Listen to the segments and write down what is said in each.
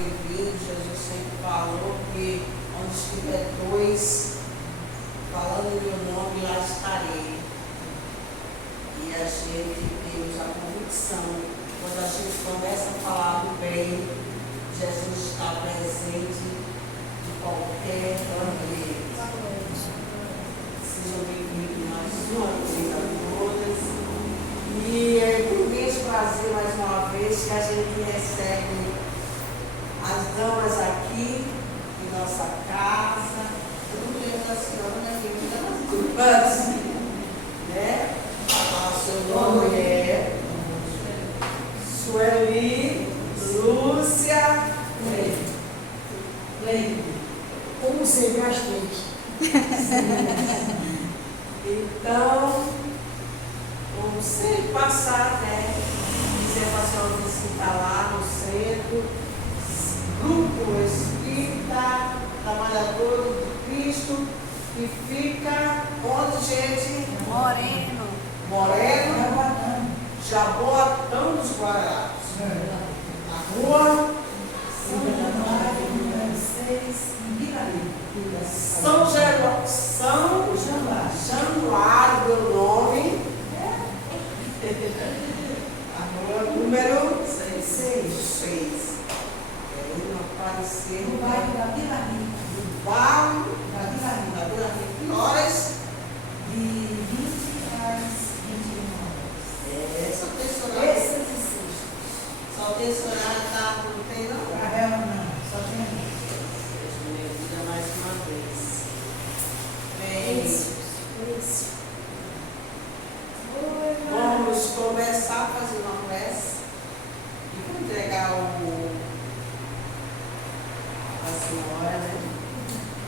bem-vindo. Jesus sempre falou que onde estiver dois falando o meu nome, lá estarei. E a gente tem a convicção, quando a gente começa a falar do bem, Jesus está presente em qualquer ambiente. Sejam bem-vindos mais uma vez a todas. E é com imenso prazer, mais uma vez, que a gente recebe as damas aqui em nossa casa. Eu não lembro da senhora, né? Mas, né? O seu nome é Sueli Lúcia Leite. Como você bastante. Então, vamos sempre passar, né? Dizer para a senhora que está lá no centro, Grupo Espírita Trabalhador de Cristo, que fica onde, gente? Moreno, Jaboatão dos Guararapes. Na rua São Januário, meu nome. A rua número 6. Aí não apareceu. No bairro da Vila Rica. No bairro da Vila Rica. Que horas? De 20 às 21 horas. Só tem esse horário. Terças e sextas. Só tem esse horário, tá? Não tem não? Não, só tem ali. Seja bem-vinda mais uma vez. Bem, Isso. vamos começar a fazer uma prece e vou entregar a senhora, né?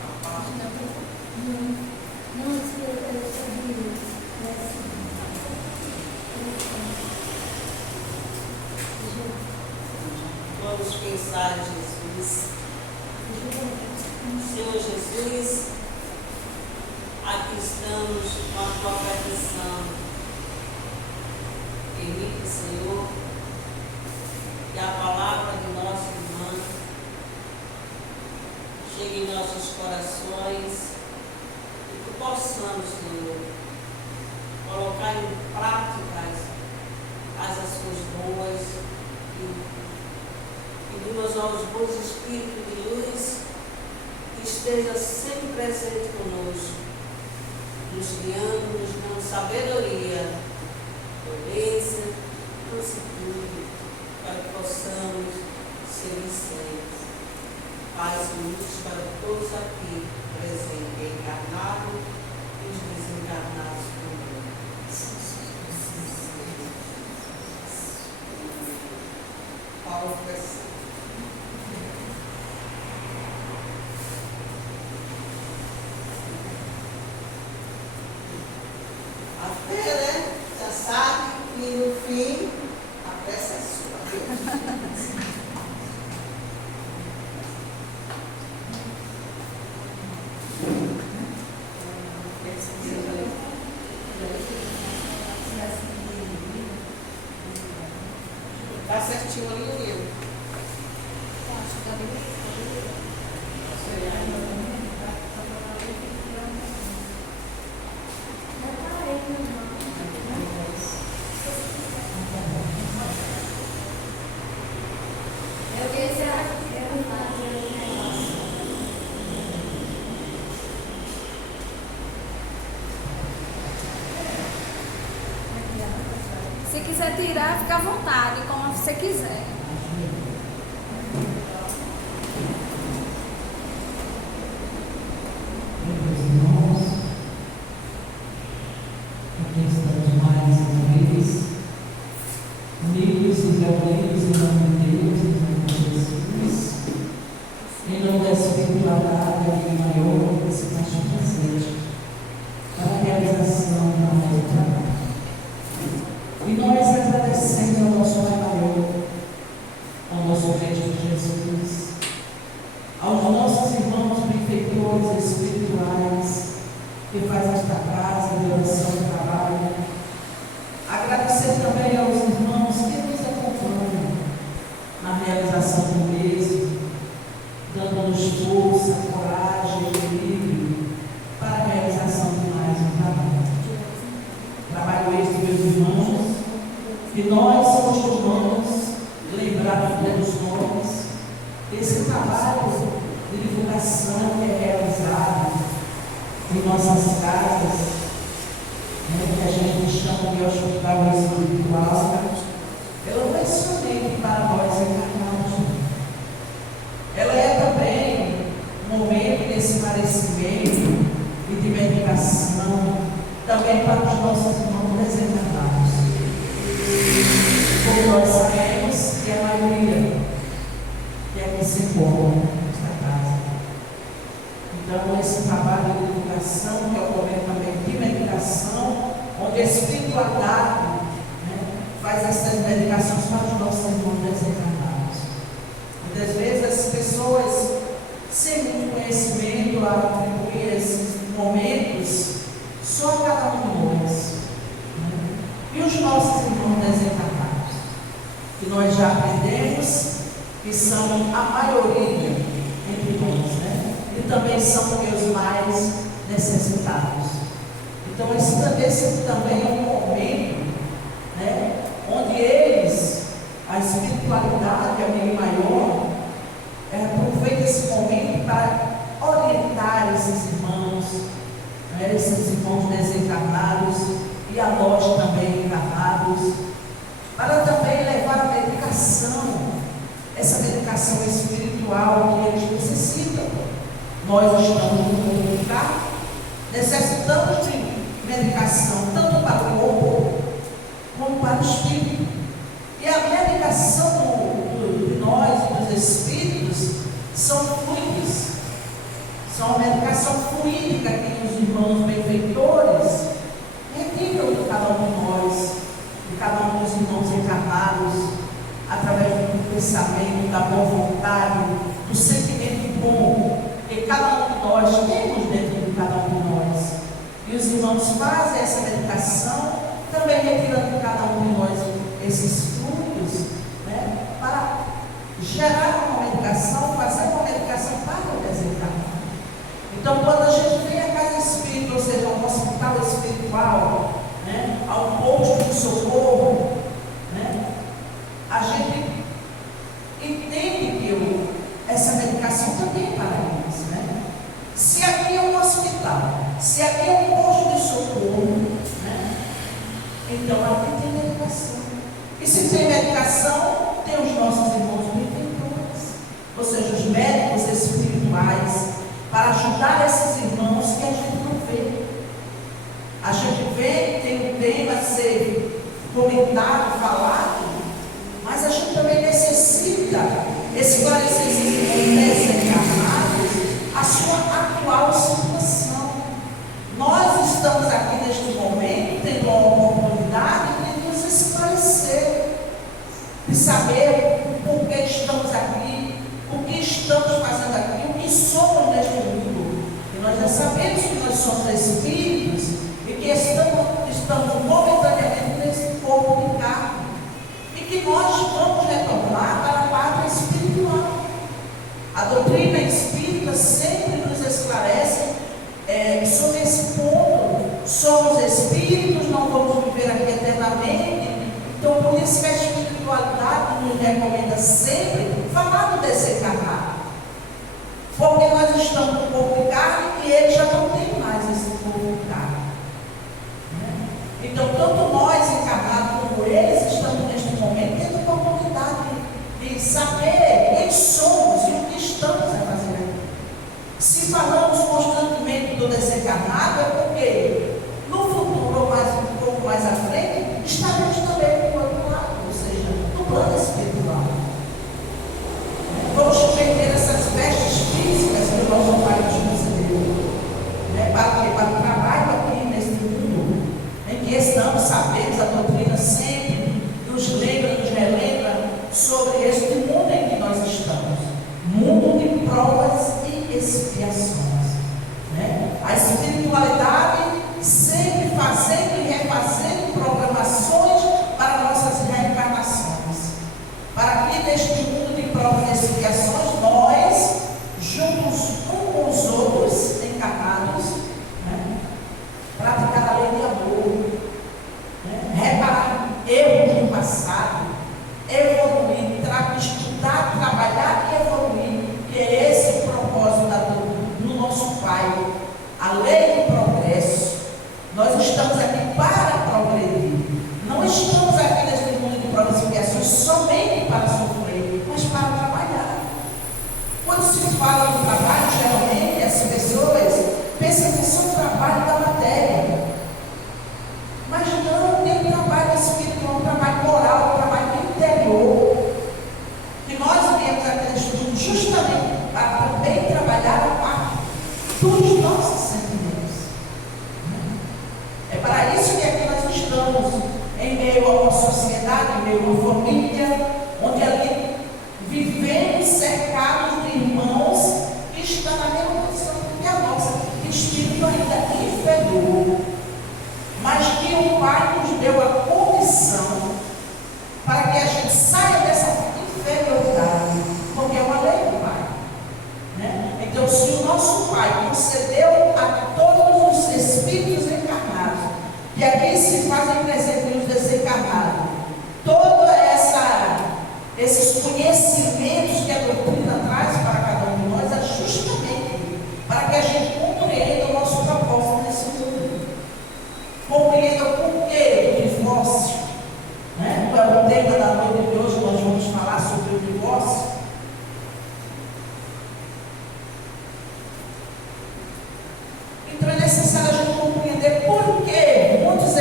A parte Vamos pensar em Jesus. Senhor Jesus, aqui estamos com a tua petição. Permite, Senhor, que a palavra do nosso irmão chegue em nossos corações e que possamos, Senhor, colocar em práticas as ações boas e pedimos aos bons espíritos de luz que esteja sempre presente conosco, nos guiando, nos dando sabedoria, beleza, conseguir para que possamos ser incêndios. Paz e luz para todos aqui presentes, encarnados e os desencarnados também. Paulo Pressão. Até, né? Já sabe que no fim a pressa é sua. Tá certinho ali no livro. Se quiser tirar, fica à vontade, como você quiser. Meus irmãos, aqui estamos mais uma vez, unidos e reunidos em nome de Deus, em nome de Jesus, em nome da espiritualidade e maior que se faz presente para a realização da nossa trabalho. E nós agradecemos ao nosso Pai maior, ao nosso Mestre Jesus, aos nossos irmãos benfeitores espirituais que fazem esta casa de oração e trabalho. Agradecer também aos irmãos que nos acompanham na realização do mesmo, trabalho de divulgação que é realizado em nossas casas, que a gente chama de hospital espiritual, ela não é somente para nós encarnados. Ela é também um momento de esclarecimento e de medicação também para os nossos irmãos desencarnados. Como nós sabemos que a maioria que aqui se encontra nesta casa. Então, esse trabalho de divulgação, que é o momento também de medicação, onde a espiritualidade faz essas medicações para os nossos irmãos desencarnados. Muitas vezes as pessoas, sem muito conhecimento, atribuem esses momentos só a cada um de nós. E os nossos irmãos desencarnados, que nós já aprendemos que são a maioria entre nós, e também são os mais necessitados. Então, esse também é um momento, onde eles, a espiritualidade, a bem maior, aproveita esse momento para orientar esses irmãos desencarnados e a nós também encarnados, para também levar a medicação, essa medicação espiritual que eles necessitam. Nós estamos no mundo carne, necessitamos de medicação tanto para o corpo como para o espírito. E a medicação de nós e dos espíritos são fluidos. São a medicação fluídica que os irmãos benfeitores retiram de cada um de nós, de cada um dos irmãos encarnados, através do pensamento, da boa vontade, do sentimento bom que cada um de nós temos dentro de cada um de nós. E os irmãos fazem essa medicação, também retirando de cada um de nós esses frutos, para gerar uma medicação, fazer uma medicação para o desencarnado. Então, quando a gente vem à casa espírita, ou seja, ao hospital espiritual, ao posto de socorro, a gente entende que essa medicação também é para eles. Se aqui é um hospital, se aqui é um posto de socorro, então aqui tem medicação. E se tem medicação, tem os nossos irmãos benfeitores, ou seja, os médicos espirituais, para ajudar esses irmãos que a gente não vê. A gente vê, tem um tema a ser comentado, falado, mas a gente também necessita esclarecer esses irmãos desencarnados a sua atual situação. Nós estamos aqui neste momento tendo a oportunidade de nos esclarecer, de saber o porquê estamos aqui, o que estamos fazendo aqui, o que somos neste mundo. E nós já sabemos que nós somos espíritos e que estamos momentaneamente nesse corpo de carne. E que nós vamos retornar para a pátria espiritual. A doutrina espírita sempre nos esclarece sobre esse ponto. Somos espíritos, não vamos viver aqui eternamente. Então, por isso que a espiritualidade nos recomenda sempre falar do desencarnado. Porque nós estamos no corpo de carne e eles já não têm mais esse corpo de carne. Então, tanto nós encarnados como eles estamos neste momento tendo a oportunidade de saber quem somos e o que estamos a fazer aqui. Se falamos constantemente do desencarnado, é porque no futuro, ou um pouco mais à frente, estaremos também no outro lado, ou seja, no plano espiritual. Vamos perder essas vestes físicas que o nosso Pai nos concedeu, para o trabalho aqui nesse mundo, em que estamos, sabemos, a doutrina sempre nos lembra, nos relembra sobre este mundo em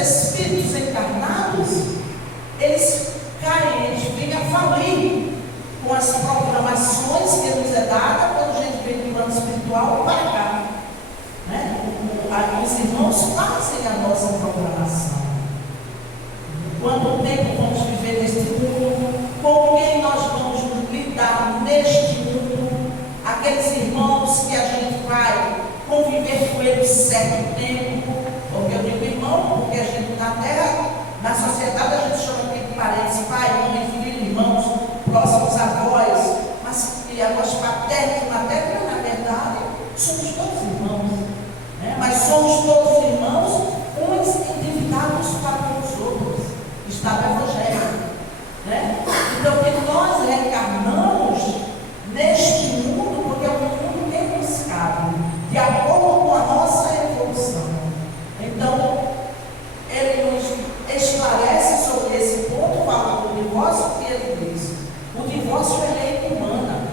espíritos encarnados, eles caem, eles vêm a falir com as programações que nos é dada quando a gente vem do plano espiritual para cá. Né? Os irmãos fazem a nossa programação. Quanto tempo vamos viver neste mundo? Com quem nós vamos lidar neste mundo? Aqueles irmãos que a gente vai conviver com eles certo tempo. Porque eu digo irmão, porque a gente na terra, na sociedade, a gente chama de parentes, pai, mãe, filho, irmãos, próximos avós, mas e avós paternos e maternos, na verdade, somos todos irmãos. Né? Mas somos todos irmãos, uns endividados para com os outros. Está no Evangelho. Né? Então, que nós reencarnamos neste mundo, porque o mundo tem buscado, de acordo com a nossa evolução. Então, ele nos esclarece sobre esse ponto, falando do divórcio, que ele diz: o divórcio é lei humana,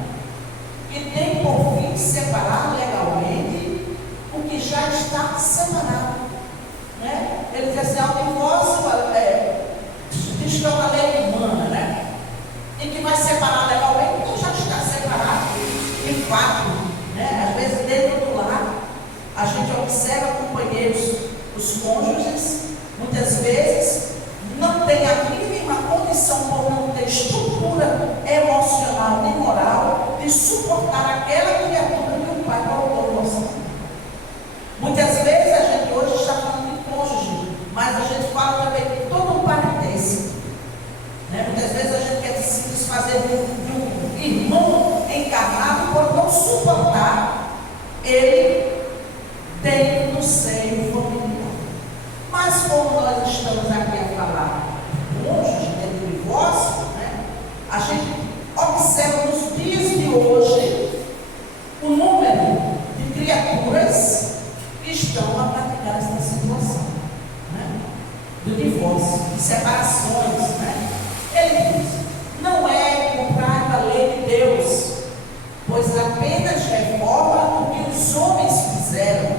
que tem por fim separar legalmente o que já está separado. Né? Ele diz assim: o divórcio diz que é uma lei humana, né? E que vai separar legalmente, então já está separado de fato. Né? Às vezes, dentro do lar, a gente observa companheiros, os cônjuges, muitas vezes não tem a mínima condição, por não ter estrutura emocional nem moral, de suportar aquela criatura que o pai colocou no nosso mundo. Muitas vezes a gente hoje está falando de cônjuge, mas a gente fala também de todo um parentesco. Né? Muitas vezes a gente quer se desfazer de um irmão encarnado por não suportar ele dentro do seio familiar. Mas como nós estamos aqui a falar de cônjuge, do divórcio, né? A gente observa nos dias de hoje o número de criaturas que estão a praticar essa situação, né? Do divórcio, de separações. Né? Ele diz: não é contrário à lei de Deus, pois apenas reforma o que os homens fizeram,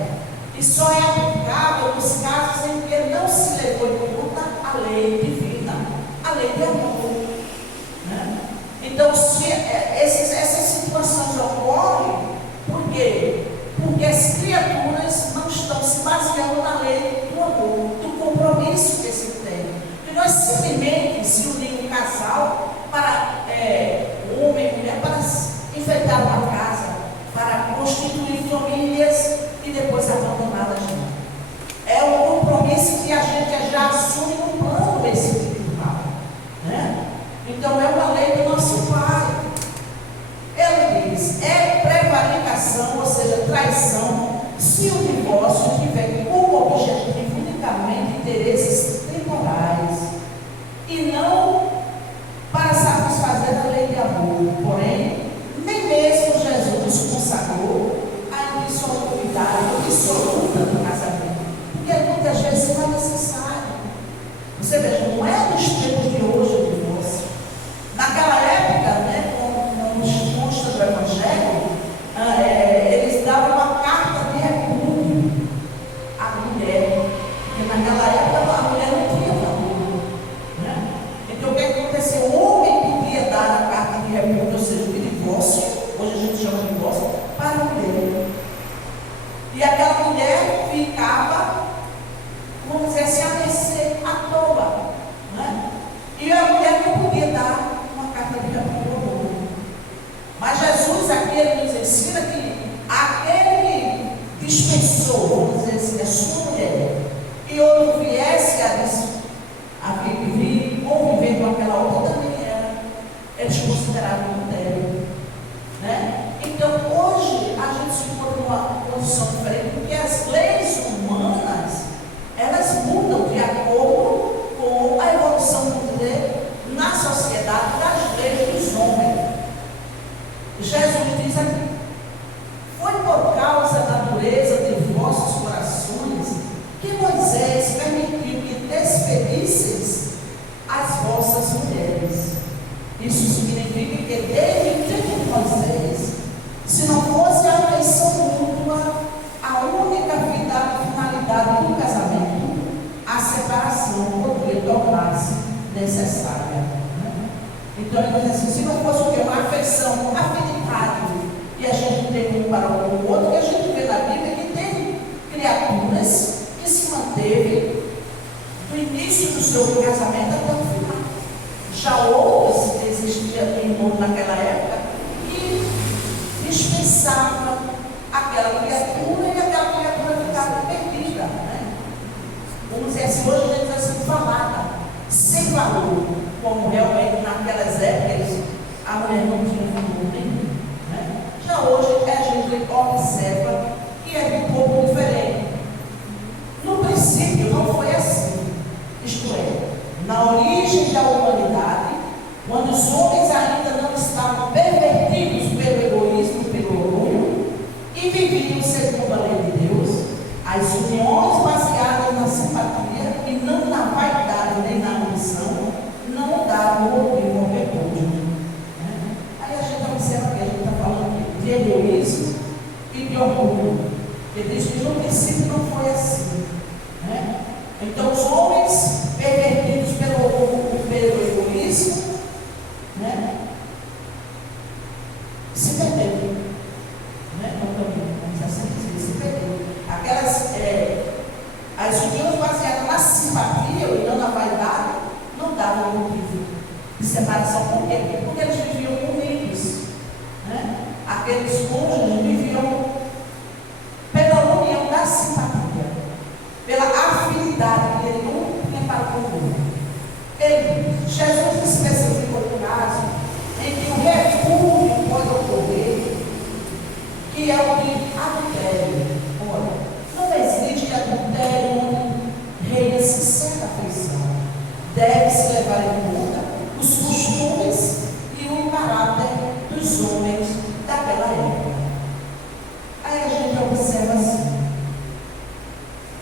e só é aplicável nos casos em que não se levou em conta a lei divina, a lei de amor. Né? Então, se essas situações ocorrem, por quê? Porque as criaturas não estão se baseando na lei do amor, do compromisso que se tem. E nós simplesmente se unimos um casal para homem e mulher para enfeitar uma casa, para constituir famílias e depois abandonadas. É um compromisso que a gente já assume no plano espiritual. Né? Então é uma lei do nosso Pai. Ele diz: é prevaricação, ou seja, traição, se o divórcio tiver como objetivo unicamente interesses temporais e não para satisfazer a lei de amor. Porém, nem mesmo Jesus consagrou a indissolubilidade absoluta do casamento, porque muitas vezes não é necessário. Você veja, não é nos tempos de hoje o divórcio. Naquela época, né, como nos consta do Evangelho, eles davam uma carta de repúdio à mulher, porque naquela época a mulher não tinha valor. Né? Então o que aconteceu? O homem podia dar a carta de repúdio, ou seja, de divórcio, hoje a gente chama de divórcio, para a mulher. E aquela mulher ficava, vamos dizer assim, a mercê, à toa. Né? E a mulher não podia dar uma carta de repúdio ao homem. Mas Jesus aqui ele nos ensina que aquele que dispensou, vamos dizer assim, a sua mulher, e outro viesse a vir conviver com aquela outra, também eles consideravam adultério. Né? Então hoje a gente se encontra numa condição diferente, porque as leis humanas elas mudam de acordo com a evolução do poder na sociedade das leis dos homens. Jesus diz aqui: foi por causa da dureza de vossos corações que Moisés permitiu que despedisseis as vossas mulheres. Isso significa que desde o tempo de Moisés, se não fosse a afeição mútua, a única finalidade do casamento, a separação necessária. Né? Então ele diz assim, se não fosse o quê? Uma afeição, uma afinidade que a gente tem um para o outro, que a gente vê na Bíblia que teve criaturas que se manteve do início do seu casamento até o final. Já outras que existiam em mundo naquela época que dispensavam aquela criatura e aquela criatura ficava perdida. Né? Vamos dizer assim, hoje a gente está sendo falada, sem valor, como realmente naquelas épocas a mulher não tinha valor nenhum. Né? Já hoje a gente observa que é um pouco diferente. No princípio não foi assim. Isto é, na origem da humanidade, quando os homens ainda não estavam pervertidos pelo egoísmo, pelo orgulho, e viviam segundo a lei de Deus, as uniões baseadas na simpatia e não na vaidade nem na ambição, não davam motivo ao repúdio. Né? Aí a gente observa que a gente está falando de egoísmo e de orgulho. Ele diz que no princípio não foi assim. Né? Então, os homens pervertidos pelo egoísmo, né? Se perderam. Né? Vamos assim dizer, se perderam. Aquelas, as uniões baseadas na simpatia e não na vaidade, não davam motivo de separação. Por quê? Porque eles viviam unidos. Né? Aqueles cônjuges viviam pela união da simpatia, pela afinidade que ele não tinha para o outro. Jesus especificou o caso em que o refúgio pode ocorrer, que é o de adultério. Olha, não existe adultério onde reina sincera afeição. Deve-se levar em conta os costumes e o caráter dos homens daquela época. Aí a gente observa assim,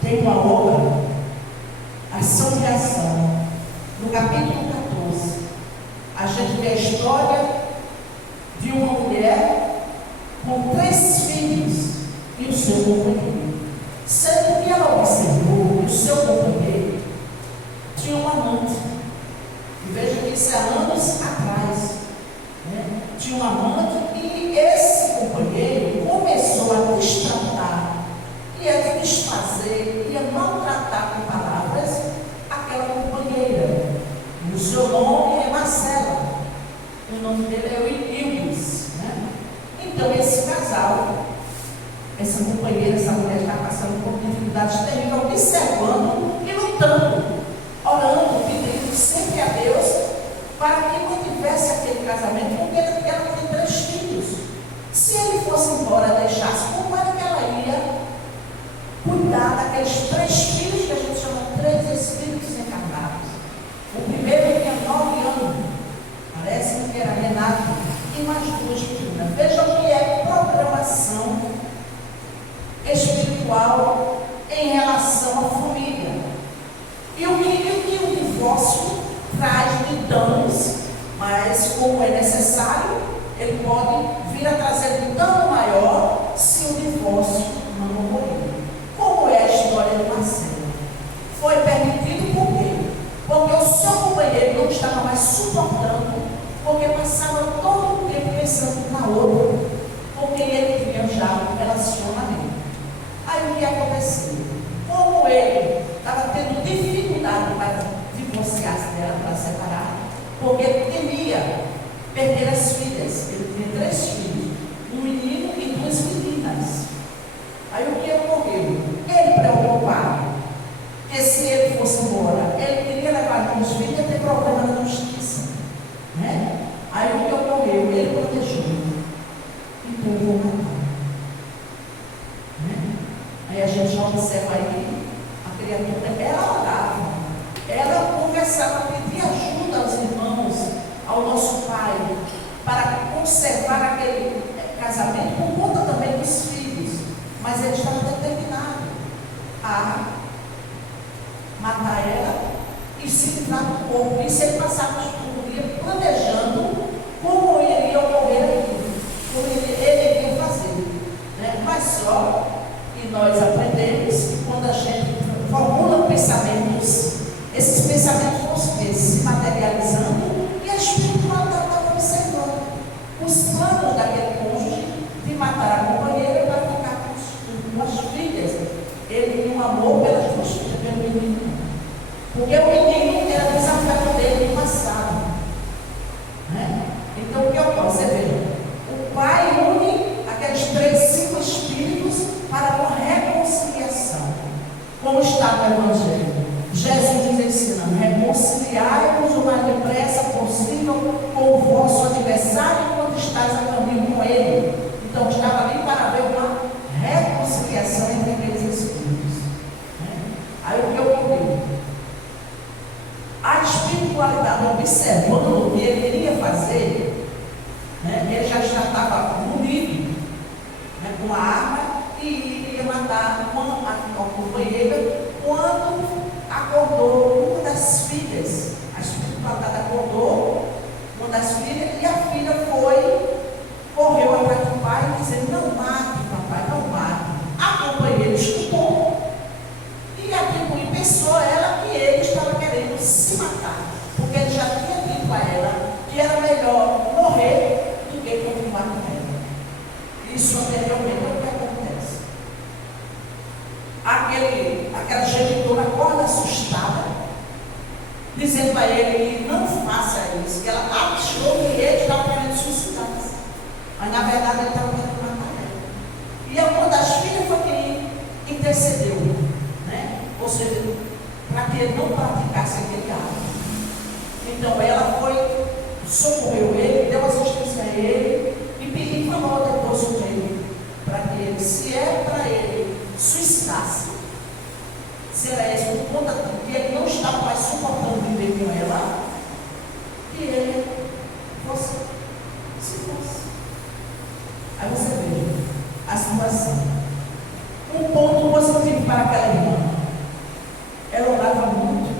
tem uma obra, Ação e Reação, no capítulo 14, a gente vê a história de uma mulher com 3 filhos e o seu companheiro, sendo que ela observou que o seu companheiro tinha um amante, e veja que isso há anos atrás, né? Tinha um amante e esse companheiro começou a destratar, ia desfazer, ia maltratar com palavras aquela companheira. E o seu nome é Marcela, o nome dele é Willis. Né? Então esse casal, essa companheira, essa mulher está passando por dificuldades terríveis, observando e lutando, orando, pedindo sempre a Deus para que mantivesse aquele casamento, porque ela tem 3 filhos. Se ele fosse embora, deixasse, como era que ela ia cuidar daqueles 3 filhos que a gente chama 3 espíritos encarnados? O primeiro tinha 9 anos, parece que era Renato, e mais 2 meninas. Vejam o que é programação espiritual em relação à família. E o que o divórcio traz de danos, mas como é necessário, ele pode vir a trazer um dano maior se o divórcio não ocorrer. Como é a história de Marcelo? Foi permitido por quê? Porque o seu companheiro não estava mais suportando, porque passava todo o tempo pensando na outra, porque ele tinha já um relacionamento. Aí o que aconteceu? Como ele estava tendo dificuldade para divorciar-se dela, para separar, porque ele temia perder as filhas como está no Evangelho. Jesus nos ensina: reconciliai-vos o mais depressa possível com o vosso adversário enquanto estáis a caminho com ele. Então estava ali para haver uma reconciliação entre aqueles espíritos. Aí o que eu digo? A espiritualidade, observando o que ele queria fazer, ele já estava munido, com a arma e iria matar a companheira quando acordou uma das filhas. A espiritualidade acordou uma das filhas e a filha correu atrás do pai dizendo: não mate, papai, não mate. A companheira escutou e atribuiu, pensou ela que ele estava querendo se matar, porque ele já tinha dito a ela que era melhor morrer do que continuar com ela. Isso anteriormente é o que acontece. Aquela genitora acorda assustada, dizendo a ele que não faça isso, que ela achou que ele estava querendo suicidar-se, mas na verdade ele estava querendo matar ela. E uma das filhas foi quem intercedeu, ou seja, para que ele não praticasse aquele ato. Então ela foi, socorreu ele, deu assistência a ele e falou depois com ele, para que ele, se é para ele suicidar-se, se era isso por conta de que ele não estava mais suportando viver com ela, que ele fosse, se fosse. Aí você veja a situação. Um ponto positivo para aquela irmã: ela orava muito,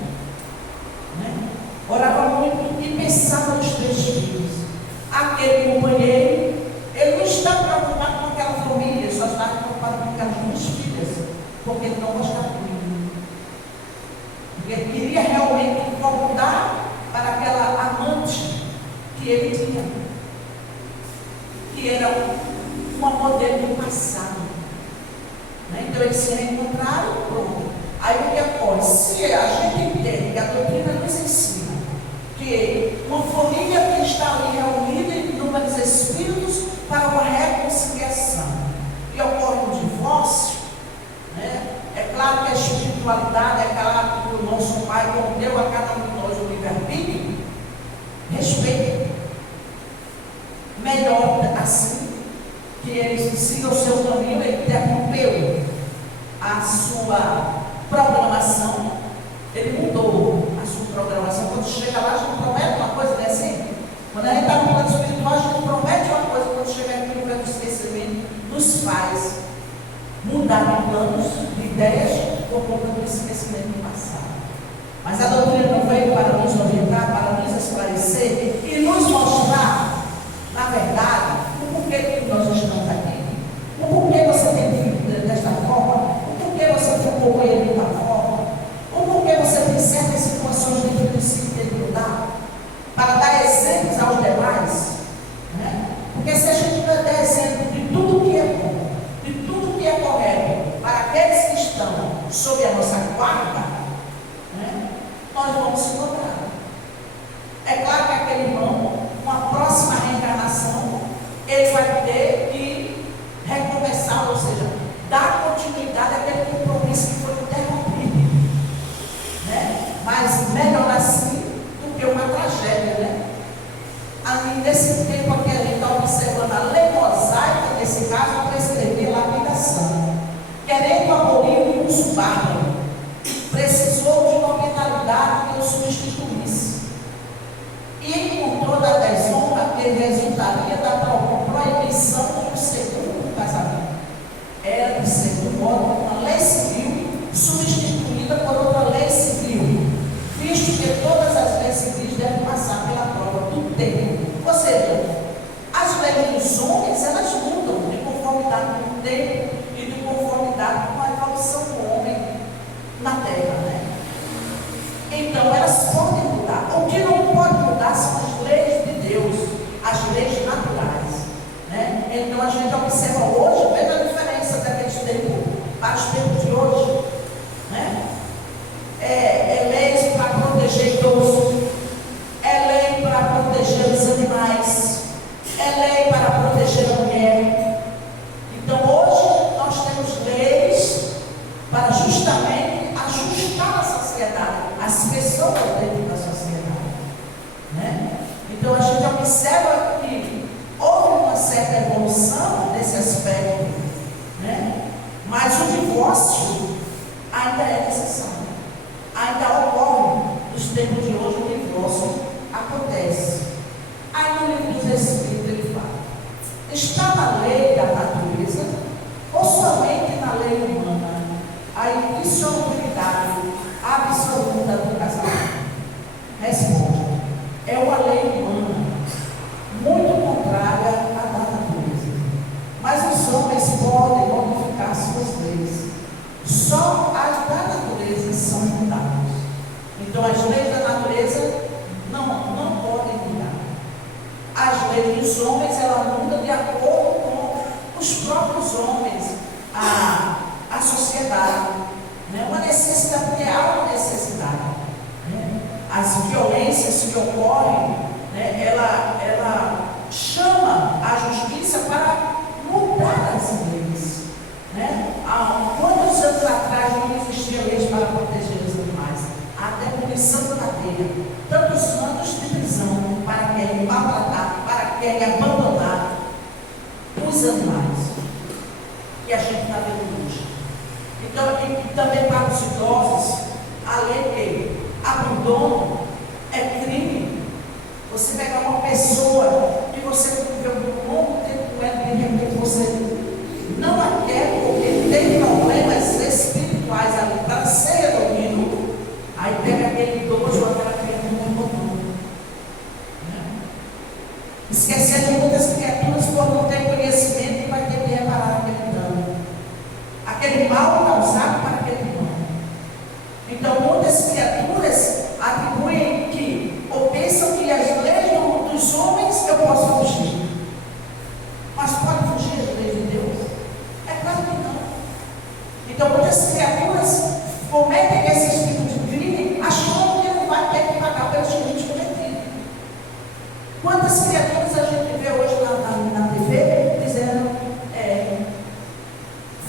orava muito e pensava nos 3 filhos. Aquele companheiro, ele não estava preocupado com aquela família, só estava preocupado com aquelas 2 filhas, porque ele não gostava do menino. Ele queria realmente voltar para aquela amante que ele tinha, que era uma modelo do passado. Então eles se reencontraram, pronto. Aí o que ocorre? Se a gente entende que a doutrina nos ensina que uma família que está ali reunida em números espíritos para uma reconciliação e ocorre um divórcio, é claro que a espiritualidade é aquela que o nosso Pai deu a cada um de nós o livre-arbítrio, respeito. Melhor assim que ele siga o seu caminho. Ele interrompeu a sua programação, ele mudou a sua programação. Quando chega lá, a gente promete uma coisa, não é assim? Quando a gente está no plano espiritual, a gente promete uma coisa, quando chega aqui no plano do esquecimento, nos faz mudar de planos, de ideias, por conta do esquecimento do passado. Mas a doutrina não veio para nos orientar, para nos esclarecer e nos mostrar, na verdade, o porquê que nós estamos aqui, o porquê você tem vivido desta forma, o porquê você foi companheiro de uma forma, o porquê você tem certas situações de que precisa ter que mudar, para dar exemplos aos demais, porque se a gente não der exemplo de tudo que é bom, de tudo que é correto, para aqueles que estão sob a nossa guarda, nós vamos se cobrar. É claro que aquele irmão, com a próxima reencarnação, ele vai ter que recomeçar, ou seja, dar continuidade àquele compromisso que foi interrompido. Mas melhor assim do que uma tragédia, Ali nesse tempo aqui, a gente está observando a lei mosaica, nesse caso, para escrever lapidação. Querendo abolir o uso bárbaro, precisou de uma penalidade que o substituísse. E encontrou da desonra que resultaria da proibição do segundo casamento. Era, de certo modo, uma lei civil substituída por outra lei civil, visto que todas as leis civis devem passar pela prova do tempo. Ou seja, as leis dos homens, elas mudam de conformidade com o tempo e de conformidade com a evolução do homem na Terra, Então, elas podem mudar. O que não pode mudar são as leis de Deus, as leis naturais, Então, a gente observa hoje, veja a diferença daqueles tempos para os tempos de hoje, É leis para proteger idoso, é lei para proteger os animais, é lei para proteger a mulher. Então, hoje, nós temos leis para justamente Mas o divórcio ainda é necessário. Ainda ocorre, nos tempos de hoje, o divórcio acontece. Aí no livro dos Espíritos ele fala: está na lei da natureza ou somente na lei humana a indissolubilidade absoluta do casamento? Responde: é uma lei humana, muito contrária à da natureza. Mas os homens podem modificar suas leis. Só as da natureza são mudadas. Então as leis da natureza não podem mudar. As leis dos homens, ela muda de acordo com os próprios homens, a sociedade, né? Uma necessidade, porque há uma necessidade, né? As violências que ocorrem, né? Ela chama a justiça para mudar as leis, né? Há quantos anos atrás não existiam leis para proteger os animais? Até punição de cadeia, tantos anos de prisão para quem maltratar, para quem abandonar os animais que a gente está vendo hoje. Então, e também para os idosos, a lei que abandono é crime. Você pegar uma pessoa que você conviveu um longo tempo com ela, de repente você não a quer porque tem problemas espirituais ali para ser resolvido, aí pega aquele idoso ou aquela criança e abandono. Esquecendo muitas criaturas por não ter conhecimento e vai ter que reparar aquele dano, aquele mal causado para aquele irmão. Então muitas criaturas atribuem que, ou pensam que as leis dos homens eu posso fugir. Mas pode fugir das leis de Deus? É claro que não. Então muitas criaturas cometem esses tipos de crime achando que não vai ter que pagar pelos crimes cometidos. Quantas criaturas a gente vê hoje na TV dizendo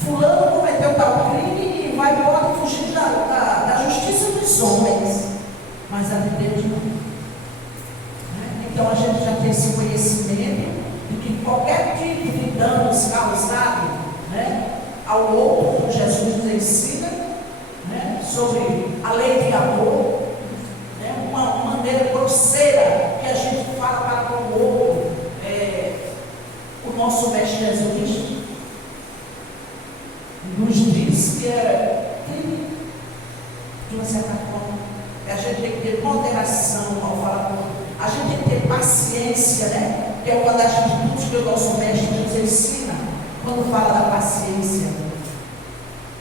fulano cometeu tal crime e pode fugir da justiça dos homens, mas a de Deus não. Então a gente já tem esse conhecimento de que qualquer tipo de danos causado, né, ao outro, como Jesus nos ensina, né, sobre a lei de amor, né, uma maneira grosseira que a gente fala para com o outro, o nosso mestre Jesus nos diz que é crime, de uma certa forma. A gente tem que ter moderação ao falar com o outro. A gente tem que ter paciência, né? Que é uma das virtudes que o nosso mestre nos ensina quando fala da paciência,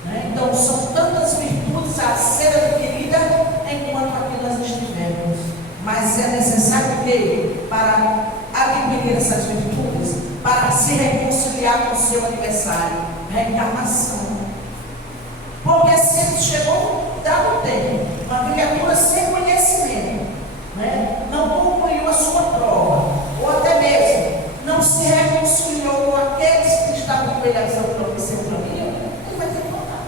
né? Então são tantas virtudes a ser adquiridas enquanto aqui nós estivermos. Mas é necessário que, para adquirir essas virtudes, para se reconciliar com o seu adversário, reencarnação. Porque sempre chegou dado tempo, uma criatura sem conhecimento, né, não concluiu a sua prova, ou até mesmo não se reconciliou com aqueles que estavam com ele a seu caminho, ele vai ter que voltar.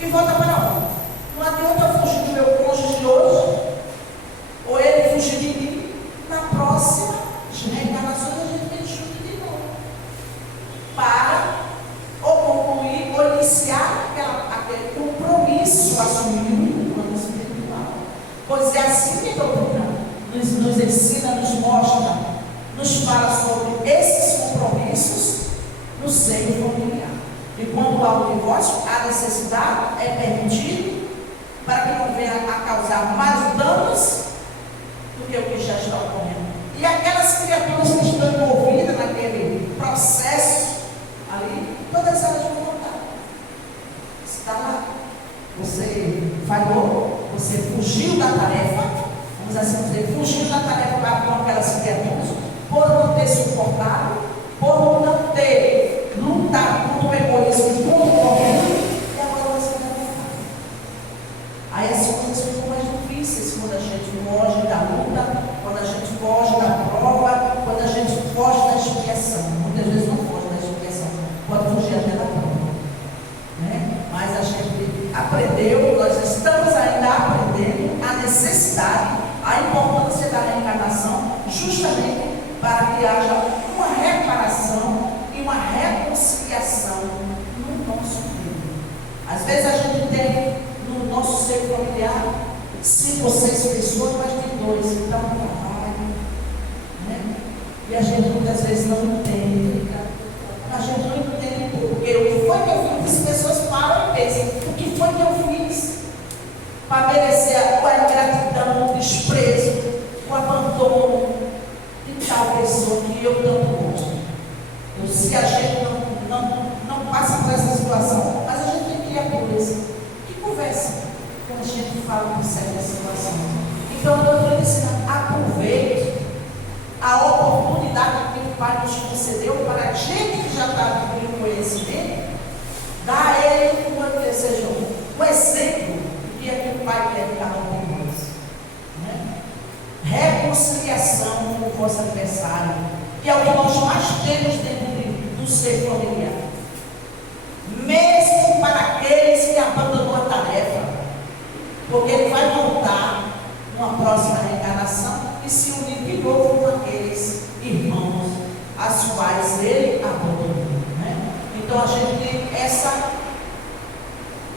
E volta para onde? Não adianta eu fugir do meu cônjuge hoje, ou ele fugir de mim. Na próxima reencarnação a gente tem junto de novo, para ou concluir ou iniciar aquele compromisso assumido no plano espiritual. Pois é assim que a doutrina nos ensina, nos mostra, nos fala sobre esses compromissos no seio familiar. E quando há o divórcio, a necessidade é permitido para que não venha a causar mais danos do que o que já está ocorrendo. E aquelas criaturas que estão envolvidas naquele processo ali, todas elas vão voltar. Está lá. Você falhou, você fugiu da tarefa, vamos assim dizer, fugiu da tarefa com aquelas criaturas, por não ter suportado, por não ter lutado contra o egoísmo e contra o orgulho, e agora você vai voltar. Aí as coisas ficam mais difíceis quando a gente foge da luta, quando a gente foge da prova, quando a gente foge da expiação. Muitas vezes não foge da expiação, pode fugir até da prova, né? Mas a gente aprendeu, nós estamos ainda aprendendo a necessidade, a importância da reencarnação, justamente para que haja uma reparação e uma reconciliação no nosso 5 ou 6 pessoas, mas tem 2 que estão no trabalho, né? E a gente muitas vezes não entende. A gente não entende porque o que foi que eu fiz. As pessoas param e pensam: o que foi que eu fiz para merecer a ingratidão, o desprezo, o abandono de tal pessoa que eu tanto gosto? Se a gente não passa por essa situação, mas a gente tem que ir a coisa que conversa quando a gente fala de certas situações. Então, a doutrina ensina: aproveite a oportunidade que o Pai nos concedeu para a gente que já está adquirindo conhecimento, dar a ele um exemplo do que é que o Pai quer de cada um de nós, né? Reconciliação com o vosso adversário, que é o que nós mais temos dentro do ser familiar, mesmo para aqueles que abandonam a tarefa, porque ele vai voltar numa próxima reencarnação e se unir de novo com aqueles irmãos as quais ele abandonou, né? Então a gente tem essa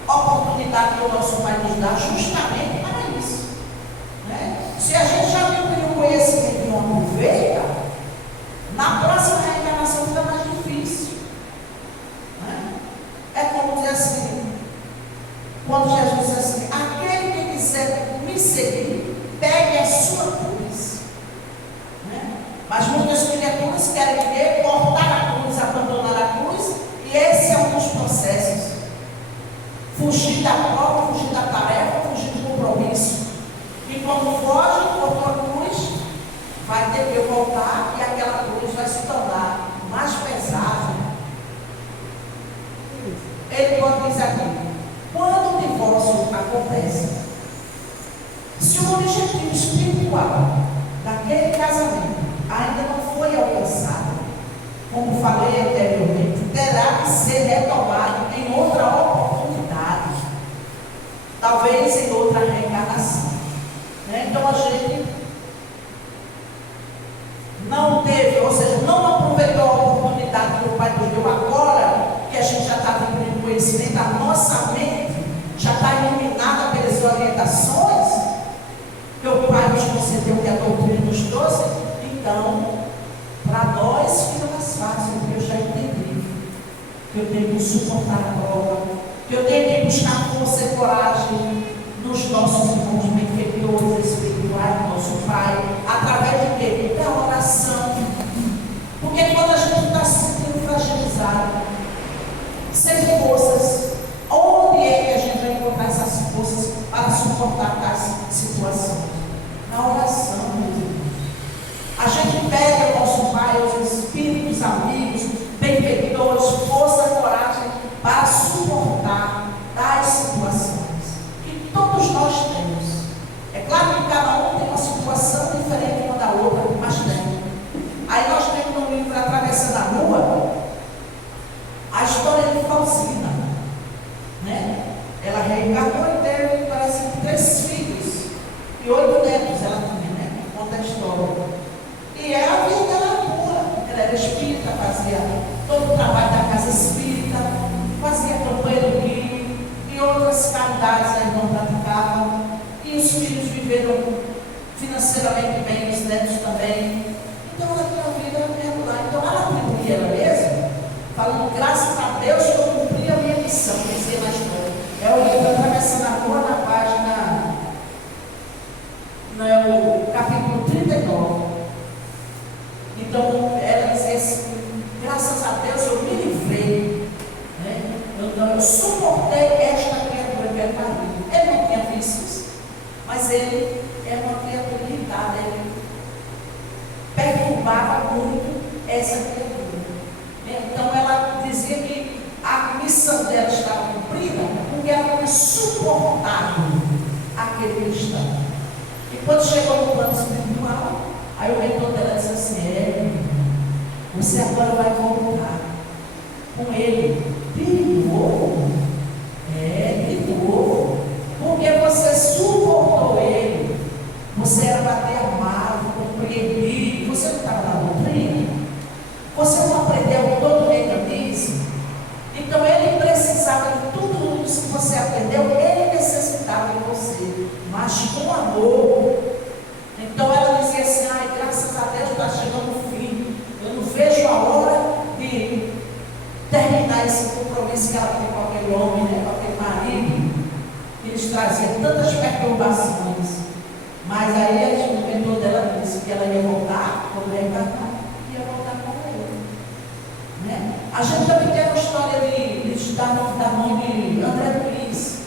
oportunidade que o nosso Pai nos dá justamente para isso, né? Se a gente já tem o conhecimento e não aproveita, na próxima reencarnação fica mais difícil, né? É como dizer assim, quando Jesus diz assim: aquele que quiser me seguir, pegue a sua cruz, né? Mas muitas criaturas querem cortar a cruz, abandonar a cruz, e esse é um dos processos: fugir da prova, fugir da tarefa, fugir do compromisso. E quando foge, cortou a cruz, vai ter que voltar, e aquela cruz vai se tornar mais pesada. Ele pode dizer aqui: quando o divórcio acontece, se o objetivo espiritual daquele casamento ainda não foi alcançado, como falei anteriormente, terá que ser retomado em outra oportunidade, talvez em outra reencarnação, né? Então a gente não teve, ou seja, não aproveitou a oportunidade que o Pai nos deu agora, que a gente já está tendo conhecimento, a nossa mente já está iluminada pelas orientações que o Pai nos concedeu, que a doutrina nos trouxe. Então, para nós fica mais fácil, porque eu já entendi que eu tenho que suportar a prova, que eu tenho que buscar força e coragem nos nossos irmãos benfeitores espirituais, do nosso Pai, através de quê? Da oração. Porque quando a gente está se sentindo fragilizado, sem forças, onde é que a gente vai encontrar essas forças para suportar tais situações? Na oração, meus irmãos. A gente pede ao nosso Pai, aos espíritos amigos, benfeitores, força e coragem para suportar tais situações que todos nós temos. É claro que cada um tem uma situação diferente uma da outra, mas tem. Aí nós temos no livro Atravessando a Rua a história de Faustina, né? Ela reencarnou e teve, parece, 3 filhos e 8 netos. Ela tinha, né? Conta a história. E a vida dela era pura. Ela era espírita, fazia todo o trabalho da casa espírita, fazia campanha do Rio e outras caridades aí não praticavam. E os filhos viveram financeiramente bem, os netos também. Então ela tinha uma vida regular. Então ela atribuía ela mesma, falando: graças a Deus que eu cumpri a minha missão, dizia na história. É o livro Atravessando a Rua, na página, no capítulo 39. Então ela dizia assim: graças a Deus eu me livrei, né? Então eu suportei esta criatura que é o marido. Ele não tinha vícios, mas ele é uma criatura irritada, ele perturbava muito essa criatura. Então ela dizia que a missão dela estava cumprida porque ela tinha suportado aquele cristão. E quando chegou no plano espiritual, aí o reitor dela disse assim: você agora vai voltar com ele de novo. De novo. Porque você suportou ele. Você era para ter amado, compreendido. Você não estava na doutrina. Você não aprendeu todo o mecanismo. Então ele precisava de tudo isso que você aprendeu. Ele necessitava de você. Mas com amor disse que ela tem com aquele homem, né, com aquele marido, que eles traziam tantas perturbações. Mas aí o mentor dela disse que ela ia voltar, quando reencarnar, ia voltar com ele. Né? A gente também tem uma história da mãe de André Luiz,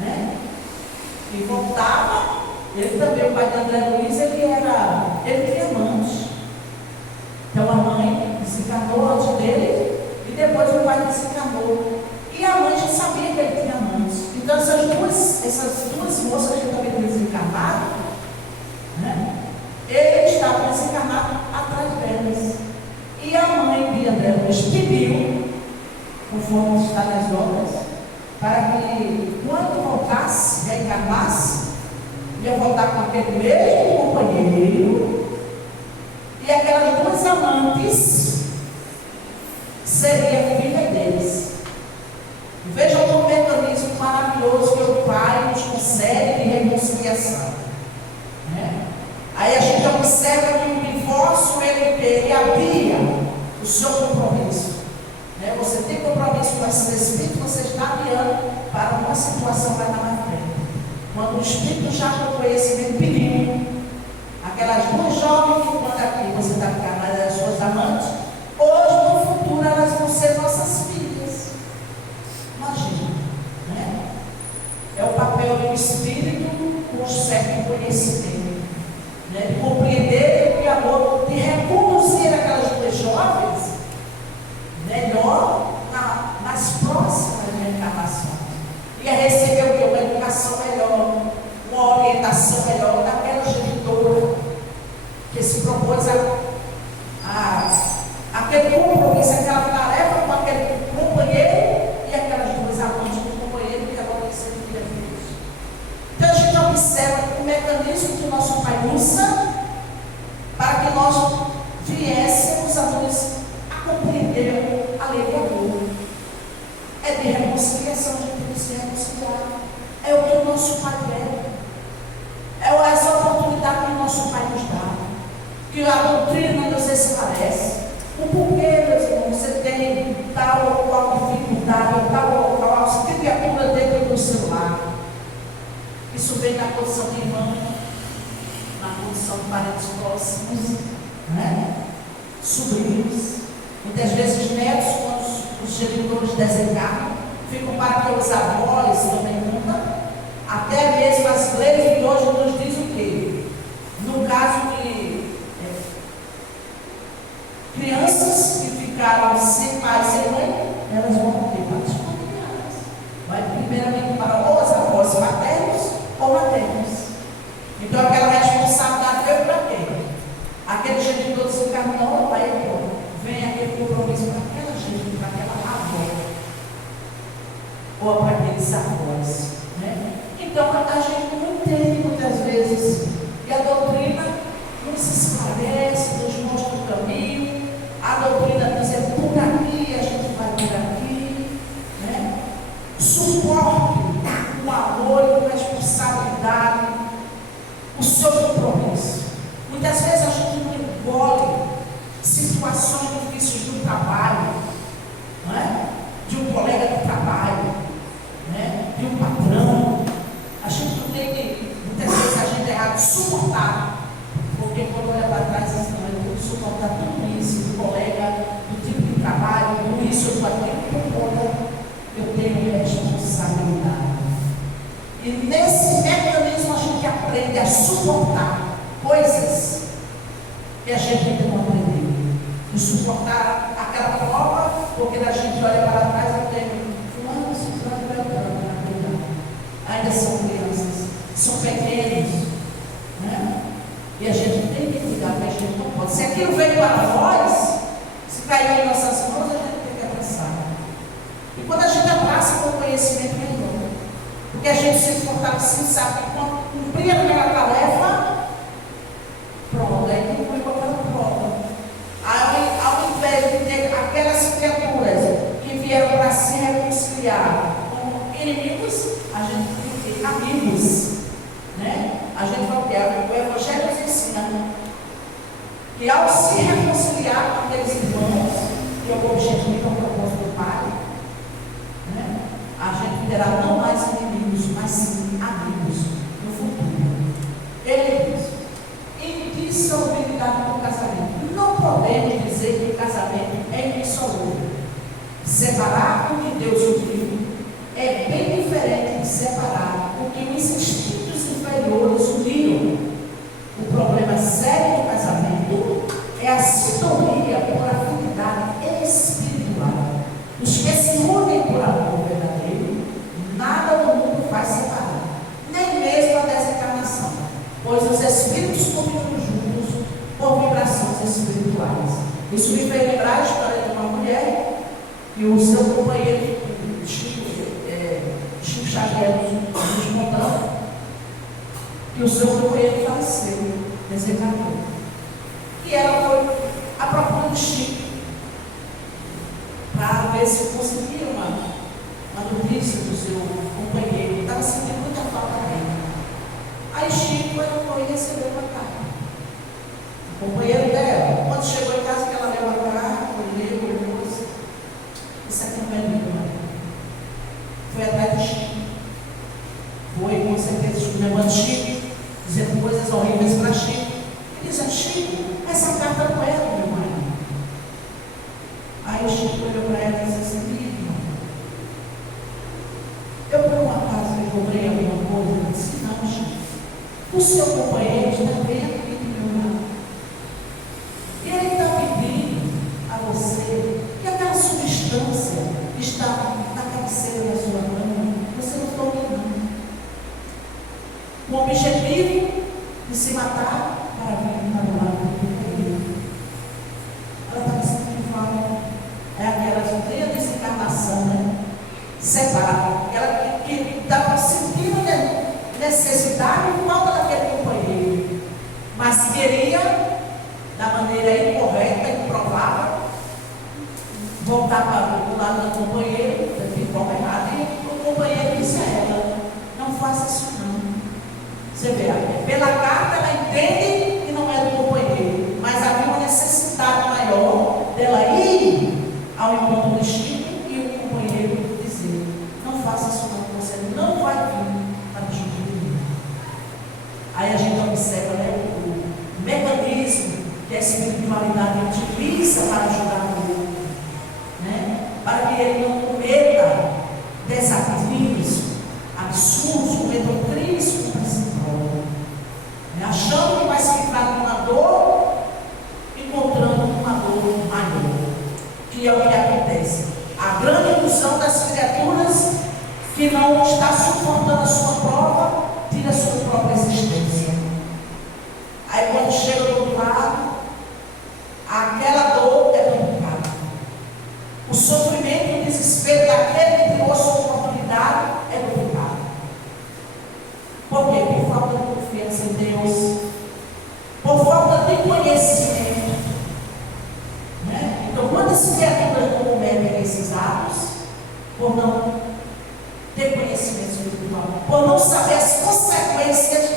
né? Que voltava, ele também, o pai de André Luiz, ele tinha amante. Então a mãe desencarnou antes dele e depois o pai desencarnou. E a mãe já sabia que ele tinha amantes. Então essas duas moças que também desencarnaram, né? Ele estava desencarnado atrás delas. E a mãe de André Luiz pediu, conforme está nas obras, para que quando voltasse, reencarnasse, ia voltar com aquele mesmo companheiro e aquelas duas amantes seria filha deles. Vejam o mecanismo maravilhoso que o Pai nos concede de reconciliação. Né? Aí a gente observa que o divórcio ele adia o seu compromisso. Né? Você tem compromisso com esse espírito, você está adiando para uma situação mais na frente. Quando o espírito já com conhecimento pediu, aquelas duas jovens que quando aqui você está ficando das suas amantes, hoje no futuro elas vão ser nossas filhas. Imagina, né? É o papel do espírito com certo conhecimento, né? De compreender o amor, de reconduzir aquelas duas jovens melhor nas próximas reencarnações. Ia receber o que? Uma educação melhor, uma orientação melhor daquela genitora que se propôs aquele compromisso, aquela tarefa com aquele companheiro e aquelas duas amantes com o companheiro que agora tem que ser filha de Deus. Então a gente observa o mecanismo que o nosso Pai usa para que nós viéssemos a compreender a lei do amor. É de reconciliação, a gente tem que se reconciliar. É o que o nosso Pai quer. É essa oportunidade que o nosso Pai nos dá. Que a doutrina nos esclarece. O porquê, meus irmãos, você tem tal ou qual dificuldade, tal ou qual criatura dentro do seu lar. Isso vem da condição de irmão, na condição de parentes próximos, né? Sobrinhos, muitas vezes netos, quando os genitores desencarnam, ficam para que os avós também contam. Até mesmo as leis de hoje nos diz o quê? No caso de crianças que ficaram sem pai e sem mãe, elas vão ter vários familiares. Vai primeiramente para os avós maternos ou maternos. Então aquela responsabilidade veio para quem? Aquele genitor desencarnou, aí vem aquele compromisso para aquela gente, para aquela avó. Ou para aqueles avós. Né? Então a gente não entende muitas vezes que a doutrina nos esclarece, nos mostra o caminho. A doutrina diz é por aqui, a gente vai por aqui, né? Suporte o amor e a responsabilidade, o seu compromisso. Muitas vezes a gente não engole situações difíceis do trabalho, não é? De um colega de trabalho, né? De um patrão. A gente não tem que, muitas vezes a gente é errado suportar, porque quando olha para trás, assim, eu tenho que suportar tudo isso, do colega, do tipo de trabalho, tudo isso eu estou aqui por conta, eu tenho responsabilidade. E nesse mecanismo a gente aprende a suportar coisas que a gente ainda não aprendeu. E suportar aquela prova, porque a gente olha para trás e tem fulano, ainda são crianças, são pequenos, né? E a gente tem que cuidar, porque a gente não pode. Se aquilo veio para nós, se caiu em nossas mãos, a gente tem que abraçar. E quando a gente abraça com conhecimento melhor, porque a gente se fortalece, sabe que quando cumprir aquela tarefa, pronto, aí conclui com aquela prova. Ao invés de ter aquelas criaturas que vieram para se reconciliar como inimigos, a gente tem que ter amigos. Né? A gente vai ter, o Evangelho nos ensina que ao se reconciliar com aqueles irmãos, que é o objetivo, é o propósito do Pai, terá não mais inimigos, mas sim amigos no futuro. Ele diz: indissolubilidade do casamento. Não podemos dizer que casamento é indissolúvel. Separar o que Deus uniu é bem diferente de separar o que os instintos inferiores uniram. O problema sério do casamento é a sintonia por afinidade espiritual. Os que se unem por amor verdadeiro, nada no mundo faz separar, nem mesmo a desencarnação, pois os espíritos continuam juntos por vibrações espirituais. Isso me fez lembrar a história de uma mulher e o seu companheiro, Chico Xavier, nos contando que o seu companheiro faleceu, desencarnou. E ela foi à procura de Chico para ver se conseguia uma notícia do seu companheiro. Estava sentindo muita falta dele. Aí Chico foi receber uma carta. O companheiro dela, quando chegou em casa, que ela leu a carta, olhou, isso aqui não é lindo, não. Foi atrás de Chico. Foi com certeza levando Chico, dizendo coisas horríveis para Chico. E dizendo: Chico, essa carta não é do meu marido. Aí o Chico olhou para ela e disse assim: minha irmã, eu por um acaso me cobrei alguma coisa? Ela disse: não, Chico, o seu companheiro está bem aqui do meu lado. E ele está pedindo a você que aquela substância que está na cabeceira da sua cama, você não tome não. Com o objetivo de se matar para vir para o lado do companheiro. Ela está sentindo falta. É aquela meia desencarnação, né? Separada. Ela que estava sentindo necessidade e falta daquele companheiro, mas queria, da maneira incorreta, improvável, voltar para o lado do companheiro, de forma errada, e o companheiro disse a ela: não faça isso não. Você vê, pela carta ela entende que não é do companheiro, mas havia uma necessidade maior dela ir ao encontro do Chico e o companheiro dizer: não faça isso não, você não vai vir para junto de mim. Aí a gente observa, né, o mecanismo que a espiritualidade utiliza para ajudar o outro, né, para que ele não cometa desafios absurdos, cometa um crime contra si próprio, né, achando que vai se livrar de uma dor, encontrando uma dor maior, que é o que acontece. A grande ilusão das criaturas que não está suportando a sua prova, tira a sua própria existência. Aí quando chega do outro lado, aquela dor é duplicada. O sofrimento e o desespero daquele que criou a sua oportunidade é duplicado. Por quê? Por falta de confiança em Deus, por falta de conhecimento, né? Então, quantas criaturas não cometem esses atos por não ter conhecimento espiritual, por não saber as consequências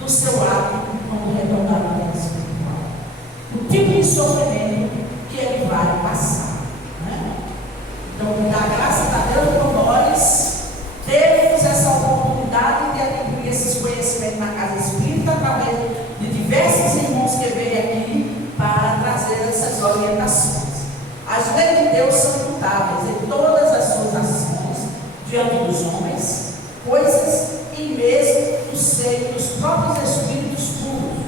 do seu ato quando retornar à vida espiritual, o tipo de sofrimento que ele vai passar, né? Então, dá graças a Deus por nós termos essa oportunidade de adquirir esses conhecimentos na casa espírita, através de diversos irmãos que vêm aqui para trazer essas orientações. As leis de Deus são imutáveis em todas as suas ações diante dos homens, coisas e mesmo do seio dos próprios espíritos puros.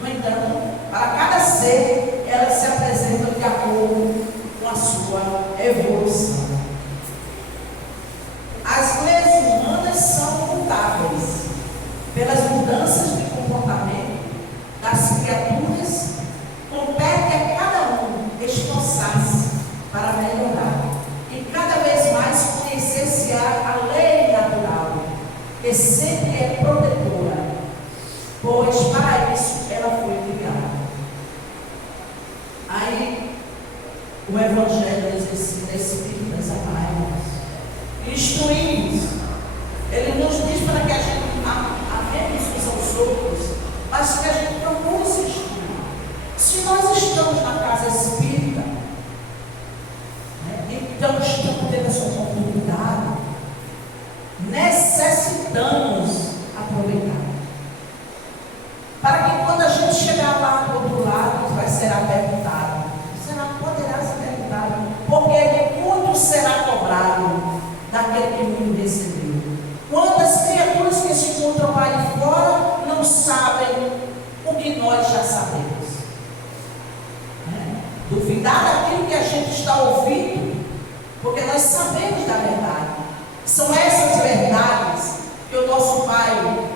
No entanto, para cada ser, elas se apresentam de acordo com a sua evolução. As leis humanas são imutáveis pelas mudanças de comportamento das criaturas. Compete a cada um esforçar-se para melhorar e cada vez mais conhecer-se a lei natural, que sempre é protetora, pois para isso ela foi criada. Aí o Evangelho nos ensina espíritas amados, instruímos. Ele nos diz para que a gente amemos uns aos outros, mas que a gente procure se instruir. Se nós estamos na casa espírita, né, então estamos tendo essa oportunidade necessitamos aproveitar. Para que quando a gente chegar lá do outro lado, vai ser perguntado. Poderá ser perguntado, porque muito será cobrado daquele que muito recebeu. Quantas criaturas que se encontram lá de fora não sabem o que nós já sabemos? Duvidar daquilo que a gente está ouvindo, porque nós sabemos da verdade. São essas verdades que o nosso Pai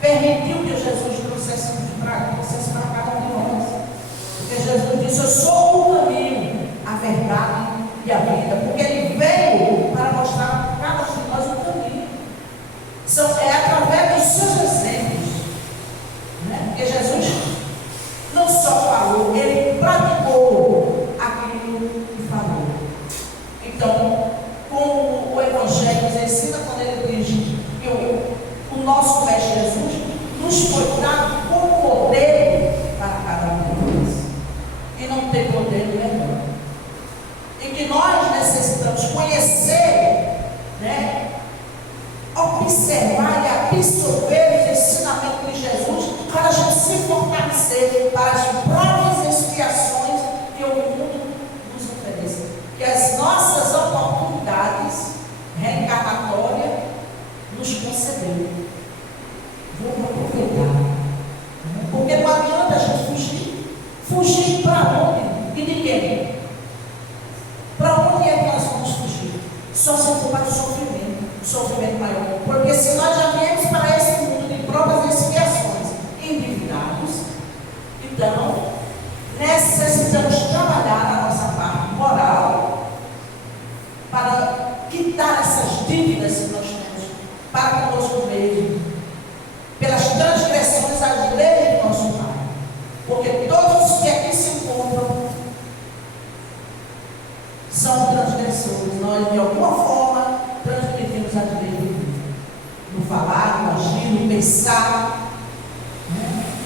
permitiu que Jesus trouxesse para cada um de nós. Porque Jesus disse: eu sou o caminho, a verdade e a vida. Porque Ele veio para mostrar para cada um de nós o caminho. É através dos seus exemplos. Porque Jesus não só falou, Ele praticou aquilo que falou. Então, como o Evangelho nos ensina, quando Ele diz que o nosso Mestre Jesus nos foi dado com poder para cada um de nós. E não tem poder melhor. E que nós necessitamos conhecer, observar e absorver os ensinamentos de Jesus para a gente se fortalecer para as próprias expiações que o mundo nos oferece. Que as nossas oportunidades reencarnatórias nos concedeu. Vamos aproveitar. Porque não adianta a gente fugir. Fugir para onde? E de quem? Para onde é que nós vamos fugir? Só se for para o sofrimento maior. Porque se nós já viemos para esse mundo de provas e expiações endividados, então necessitamos trabalhar na nossa parte moral para quitar essas dívidas que nós temos para conosco mesmo, pelas transgressões às leis do nosso Pai. Porque todos os que aqui se encontram são transgressores. Nós, de alguma forma, transgredimos as leis do mundo. No falar, no agir, no pensar.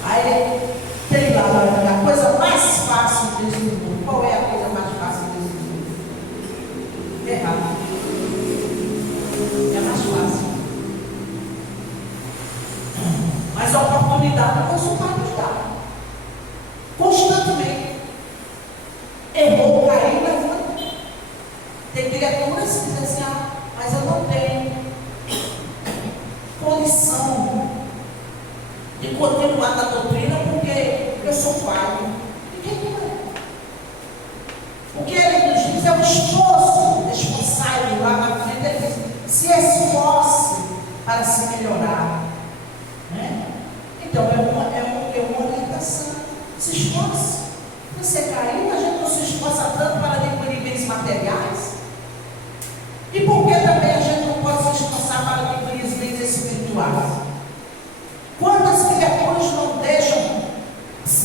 Aí tem lá a coisa mais fácil desse mundo. Qual é a coisa mais fácil desse mundo? Errar. É mais fácil. Mas a oportunidade o nosso Pai nos dá. Constantemente. Errou, caiu, levanta. Tem criaturas que dizem assim: mas eu não tenho condição de continuar na doutrina porque eu sou falho. E quem não é? O que ele nos diz é um esforço responsável lá na frente. Ele diz: se esforce para se melhorar. Então é uma orientação. Se esforce. Você caiu, a gente não se esforça tanto para adquirir bens materiais. E por que também a gente não pode se esforçar para adquirir os bens espirituais? Quantas criaturas não deixam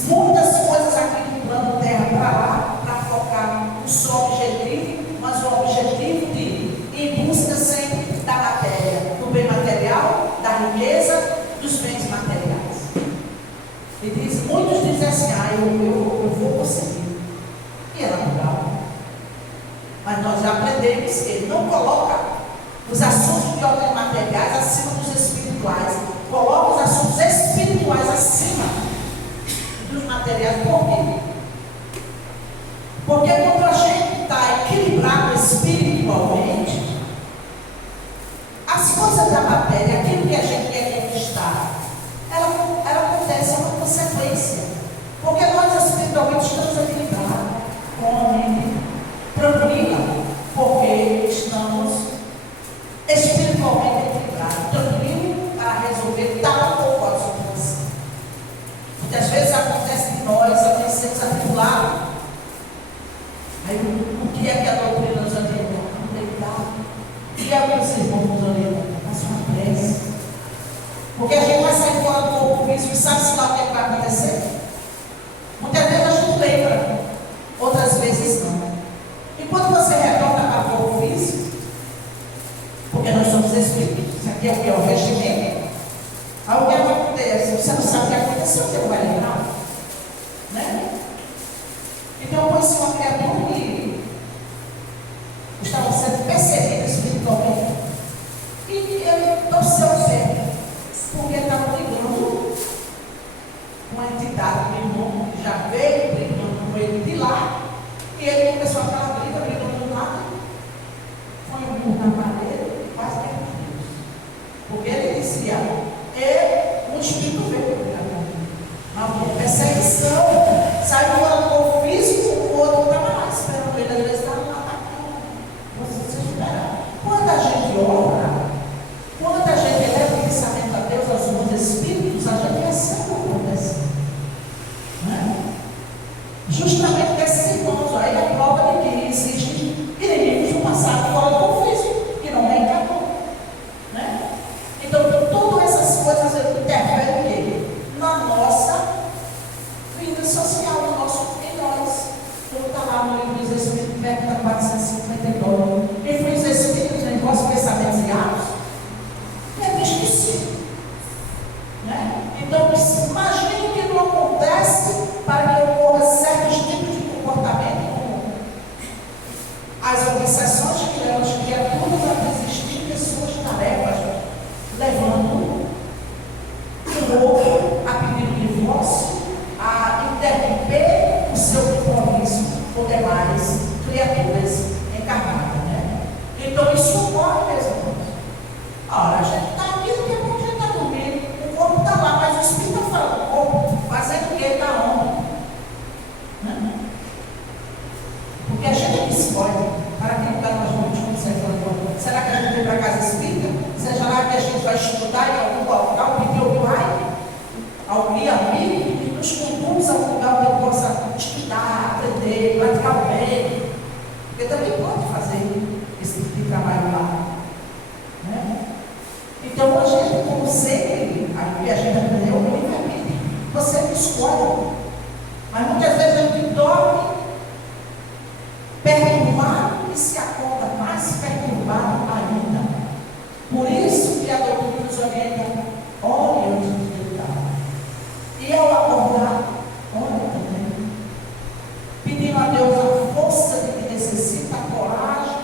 muitas coisas aqui no plano terra para lá, para focar no seu objetivo, mas o objetivo de ir em busca sempre da matéria, do bem material, da riqueza, dos bens materiais. E muitos dizem assim: eu vou conseguir. E é natural. Mas nós já aprendemos que ele não coloca os assuntos de ordem materiais acima dos espirituais. Coloca os assuntos espirituais acima dos materiais. Por quê? Porque quando a gente está equilibrado espiritualmente, as coisas da matéria, aquilo que a gente quer conquistar, ela acontece, é uma consequência. Porque nós espiritualmente estamos equilibrados com a mente tranquila, porque estamos espiritualmente equilibrados, tranquilo para resolver tal ou qual situação. Muitas vezes acontece de nós sermos atribulados. Aí o que é que a doutrina nos orienta? Não deitar. E alguns irmãos nos orientam: faça uma prece. Porque a gente vai sair fora do corpo físico e sabe-se lá o que vai acontecer? Muitas vezes a gente lembra, outras vezes não. E quando você retorna para o corpo físico, porque nós somos espíritos, isso aqui é o que? É o regimento. Aí o que acontece? Você não sabe o que aconteceu, você não vai lembrar. Então, põe-se uma criatura que estava sendo perseguida espiritualmente. E porque estava brigando com a entidade do irmão que já veio brigando com ele de lá, e ele começou aquela briga, brigando do lado, foi um murro na parede, quase perdeu Deus. Porque ele dizia, o Espírito veio para brigar com ele. Uma perseguição, saiu fora do corpo físico, o outro estava lá esperando ele, às vezes estava lá atacando. Você espera. Quando a gente ora, quando a gente eleva o pensamento a Deus, aos bons espíritos, a gente recebe o que acontece. Justamente esses irmãos aí é a prova de que existem inimigos no passado fora do corpo físico, que não reencarnou. Então, todas essas coisas interferem em quê? Na nossa vida social, em nós. Como está lá no livro dos Espíritos, perto da 459. Quem foi os Espíritos em vossos pensamentos e atos? É esquecido. Então, imagine que não acontece para que ocorra certos tipos de comportamento, como as obsessões que levam as criaturas a desistir de suas tarefas, levando o outro a pedir o divórcio, a interromper o seu compromisso com demais criaturas encarnadas. Então, isso ocorre mesmo. Ora, a gente está aqui, daqui a pouco a gente está dormindo, o corpo está lá, mas o espírito está fora do corpo, fazendo o que? Está onde? Porque a gente é que escolhe para que lugar nós vamos conversar. Será que a gente vem para a casa espírita? Seja lá que a gente vai estudar em algum local, pedir o pai, ao guia amigo, que nos conduz a um lugar onde eu possa estudar, aprender, praticar o bem. Porque também pode fazer esse tipo de trabalho lá. Então, a gente, como sempre, a gente aprendeu livremente. Você escolhe. Mas muitas vezes a gente dorme perturbado e se acorda mais perturbado ainda. Por isso que a doutrina nos orienta, ore antes de deitar. E ao acordar, ore também. Pedindo a Deus a força de que necessita, a coragem,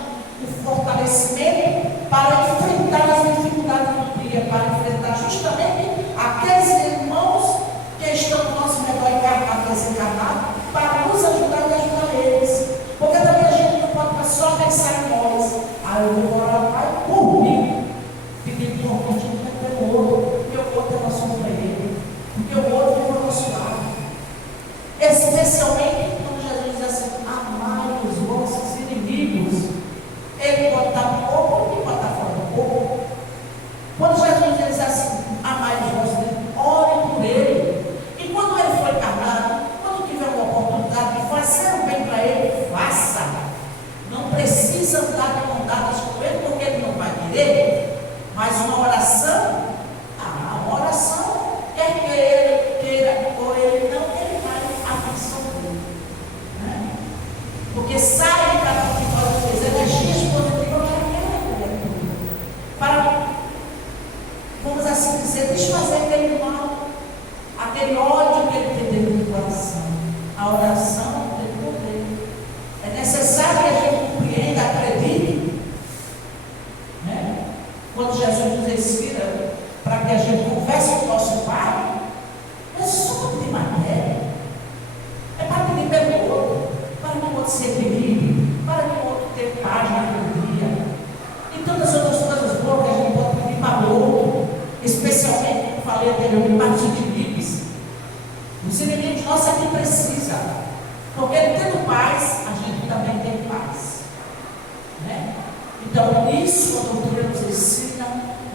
o fortalecimento para enfrentar as dificuldades do dia, para enfrentar justamente aqueles irmãos que estão no nosso redor encarnado, desencarnado, para nos ajudar e ajudar eles. Porque também a gente não pode só pensar em nós. Eu vou orar, Pai, por mim. Pedindo por mim, a gente vai ter o outro, porque o outro é nosso companheiro, porque o outro é o nosso lado. Especialmente quando Jesus diz assim, amai os vossos inimigos. Ele pode estar no corpo e pode estar fora do corpo. Quando Jesus diz assim, amai os vossos inimigos, ore por ele. E quando ele foi encarnado, quando tiver uma oportunidade de fazer o bem para ele, faça. Não precisa andar de mão dadas com ele, porque ele não vai querer. Mas uma oração, quer que ele queira ou ele não, ele vai absorver. Porque sai de cada um de nós energias positivas para, vamos assim dizer, desfazer aquele mal, aquele ódio que ele tem dentro do coração. A oração tem poder. É necessário que a gente compreenda, acredite. Quando Jesus nos inspira para que a gente converse com o nosso Pai, não é só para pedir matéria, é para pedir pelo outro, para que o outro se equilibre, para que o outro tenha paz na alegria, e tantas outras coisas boas que a gente pode pedir para o outro, especialmente, como falei anteriormente, para os inimigos. Os inimigos nossos aqui precisam, porque tendo paz, a gente também tem paz. Então, isso a doutrina nos ensina,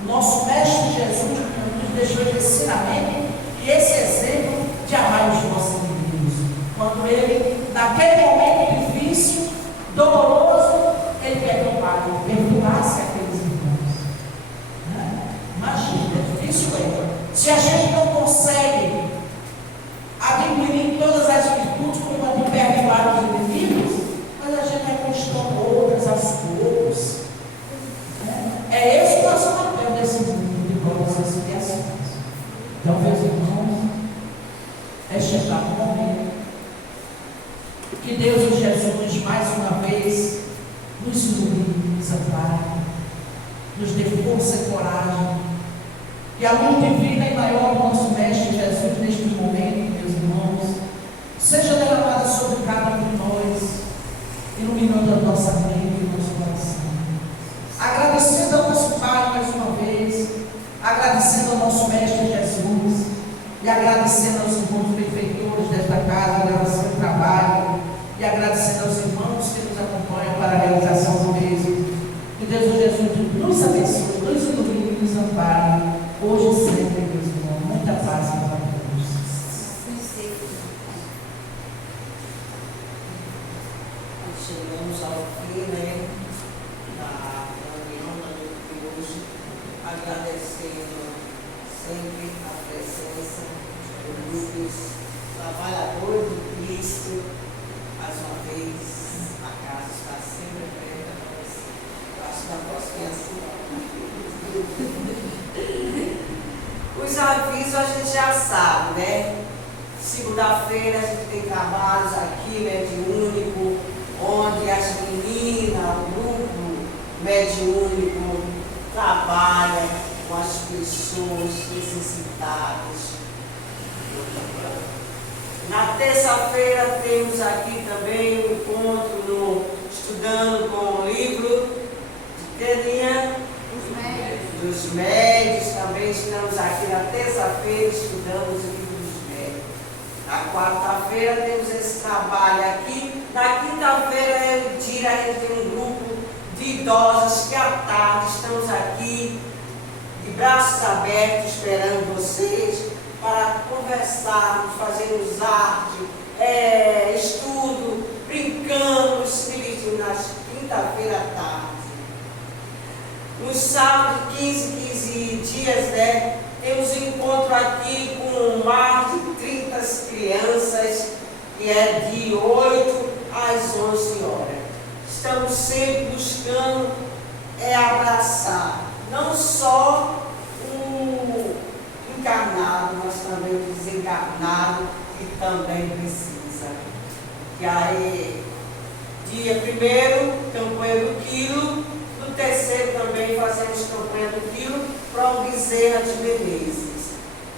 nosso Mestre Jesus nos deixou esse ensinamento e esse exemplo de amar os nossos inimigos. Quando ele, naquele momento difícil, doloroso, ele perdoasse aqueles irmãos. Imagina, é difícil ainda. Se a gente não consegue adquirir todas as virtudes como a de perdoar os inimigos, mas a gente vai conquistando outras aos poucos. É esse o nosso papel desse mundo de provas e expiações. Então, meus irmãos, é chegar o momento que Deus e Jesus, mais uma vez, nos ilumine, nos ampare, nos dê força e coragem E a luz divina e maior do nosso Mestre Jesus, neste momento, meus irmãos, seja derramada sobre cada um de nós, iluminando a nossa mente e o nosso coração. Agradecendo ao nosso Pai mais uma vez, agradecendo ao nosso Mestre Jesus, e agradecendo aos irmãos benfeitores desta casa, agradecendo o trabalho, e agradecendo aos irmãos que nos acompanham para a realização do mesmo. Que Deus Jesus nos abençoe, nos ilumine e nos ampare, hoje e sempre, meus irmãos. Muita paz para todos. Chegamos ao fim, né, da reunião da noite de hoje, agradecendo sempre a presença dos grupos trabalhadores de Cristo. Mais uma vez, a casa está sempre aberta para você. Eu acho que a próxima é assim. Os avisos a gente já sabe, né? Segunda-feira a gente tem trabalhos aqui, mediúnico, onde as meninas, o grupo mediúnico, trabalha com as pessoas necessitadas. Na terça-feira temos aqui também um encontro estudando com o livro de Telinha, dos médios. Também estamos aqui na terça-feira estudando os livros dos médios. Na quarta-feira temos esse trabalho aqui. Na quinta-feira, a gente tem um grupo de idosos que à tarde estamos aqui de braços abertos esperando vocês para conversarmos, fazermos arte, estudo, brincamos, se divertindo na quinta-feira à tarde. No sábado, 15 dias, né, temos um encontro aqui com mais de 30 crianças, que é de 8 às 11 horas. Estamos sempre buscando abraçar, não só o encarnado, mas também o desencarnado, que também precisa. E aí, dia 1º, campanha do quilo, no terceiro também fazemos campanha do quilo para o Bezerra de Menezes.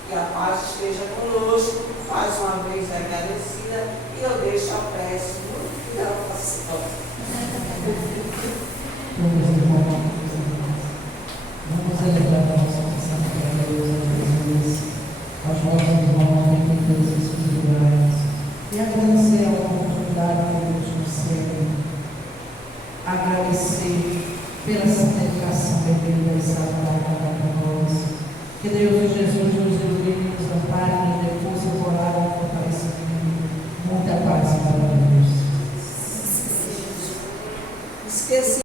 Que a paz esteja conosco, mais uma vez agradecida, e eu deixo a prece no final da oração. Vamos elevar a nossa oração para Deus, aos nossos irmãos em todos os lugares, e agradecer a oportunidade que Deus nos concede, agradecer pela santa educação bebida e saudável para nós. Que Deus Jesus nos ilumine, nos ampare, nos dê força e coragem para fortalecimento. Muita paz para Deus. Esqueci.